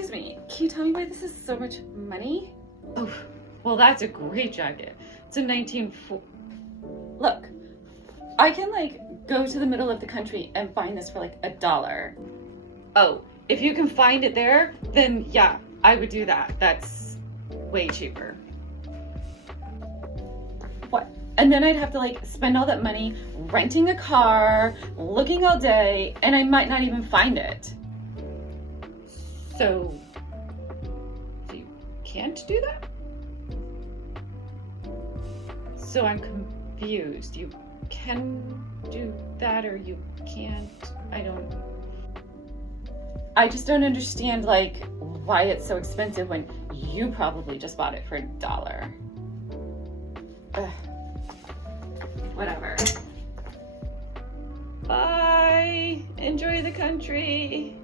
Excuse me, can you tell me why this is so much money? Oh, well, that's a great jacket. It's a 1940. Look, I can like go to the middle of the country and find this for like $1. Oh, if you can find it there, then yeah, I would do that. That's way cheaper. What? And then I'd have to like spend all that money renting a car, looking all day, and I might not even find it. So, you can't do that? So I'm confused. You can do that or you can't? I just don't understand like why it's so expensive when you probably just bought it for $1. Ugh. Whatever. Bye. Enjoy the country.